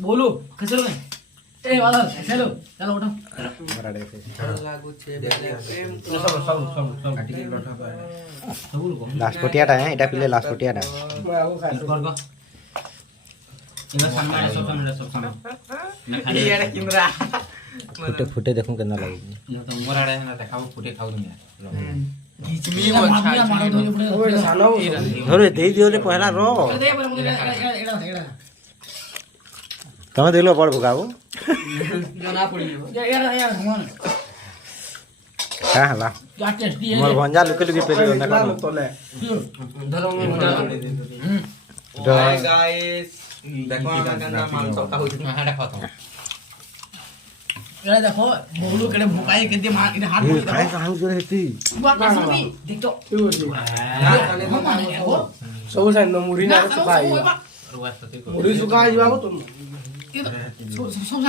बोलो कैसे लोग ए वाला चलो चलो उठो बराडे से लागू छे प्रेम सब काटी के लठा पे सब लोग लास्ट पोटियाटा है एटा पिले लास्ट पोटियाटा कर को इना सामने सब सामने ना खाली ये किमरा फुटे फुटे देखूं केना लागी ये तो मोराडे है ना देखाबो फुटे खाऊ तुम घिचमी मारो ओए सालो धरे दे दियो रे पहला रो दे एड़ा तमे देखलो बड़ भगाबो जना पड़ी एड़ा हम का हला क्या टेस्टी है मोर भंजा लुके लुके पेले ना का धरो हाय गाइस देखो हम गंदा माल तो का होती हां देखो तो एड़ा देखो बोलू केडे भुकाई केते मार इन हाथ बोल खाए कहां जोरे हेती बुआ का सुनी देख तो ସବୁ ସାଇନ ମୁଢି ନା ସୁଖା रुआ ମୁଢି ସୁଖା ଯିବାକୁ ତୁମ सब